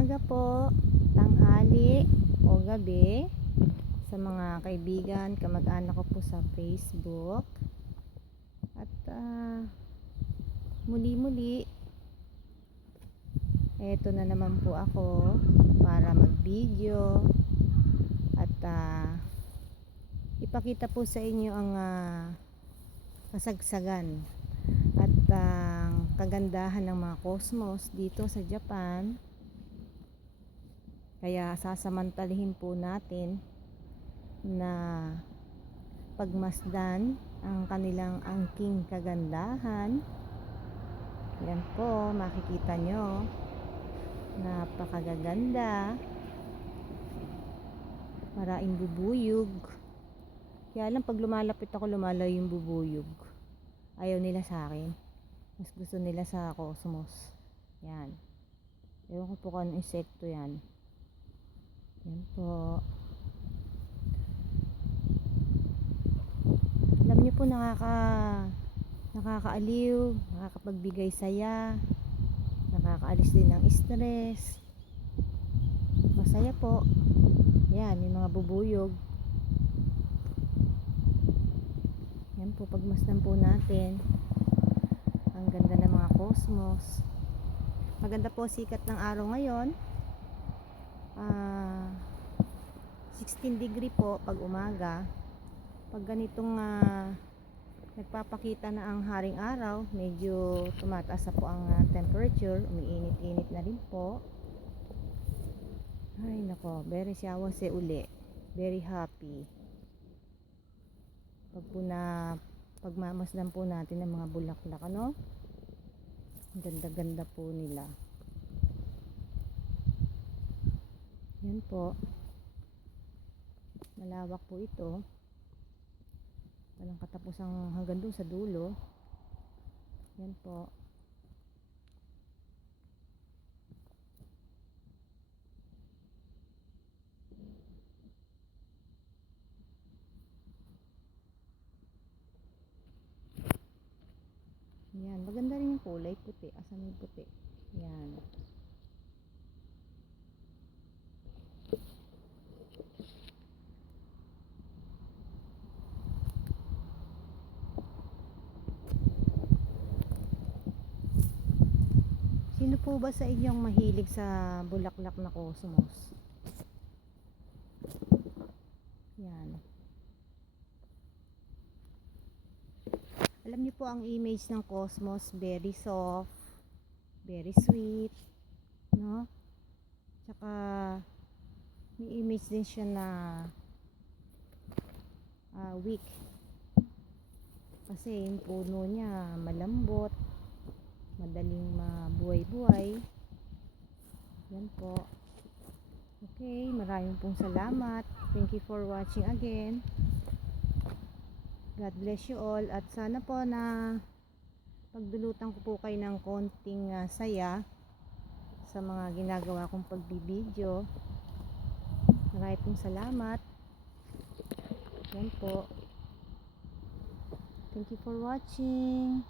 umaga po, tanghali o gabi sa mga kaibigan, kamag-anak ko po sa Facebook. At muli-muli, eto na naman po ako para mag-video at ipakita po sa inyo ang kasagsagan at ang kagandahan ng mga cosmos dito sa Japan. Kaya sasamantalihin po natin na pagmasdan ang kanilang angking kagandahan. Yan po, makikita nyo, napakagaganda, maraming bubuyog. Kaya lang pag lumalapit ako, lumalayo yung bubuyog. Ayaw nila sa akin, mas gusto nila sa cosmos. Yan, ewan ko po kung anong insekto yan. Yan po. Alam niyo po, nakakaaliw, nakakapagbigay saya, nakakaalis din ng stress. Masaya po. Yan, yung mga bubuyog. Yan po, pagmasdan po natin. Ang ganda ng mga cosmos. Maganda po sikat ng araw ngayon. 16 degree po pag umaga. Pag ganitong nagpapakita na ang haring araw, medyo tumataas na po ang temperature, umiinit-init na rin po. Ay nako, very siyawase uli, very happy pagmamasdan po natin ng mga bulaklak, ano, ganda-ganda po nila. Yan po, malawak po ito, walang katapusang hanggang doon sa dulo. Yan po. Yan, maganda rin yung kulay puti, asan yung puti. Yan. Sino po ba sa inyong mahilig sa bulaklak na cosmos? Yan. Alam niyo po, ang image ng cosmos, very soft, very sweet, no? Tsaka may image din siya na weak. Kasi yung puno niya malambot, madaling mabuhay-buhay. Yan po. Okay, maraming pong salamat. Thank you for watching again. God bless you all, at sana po na pagdulutan ko po kayo ng konting saya sa mga ginagawa kong pagbibideo. Maraming pong salamat. Yan po. Thank you for watching.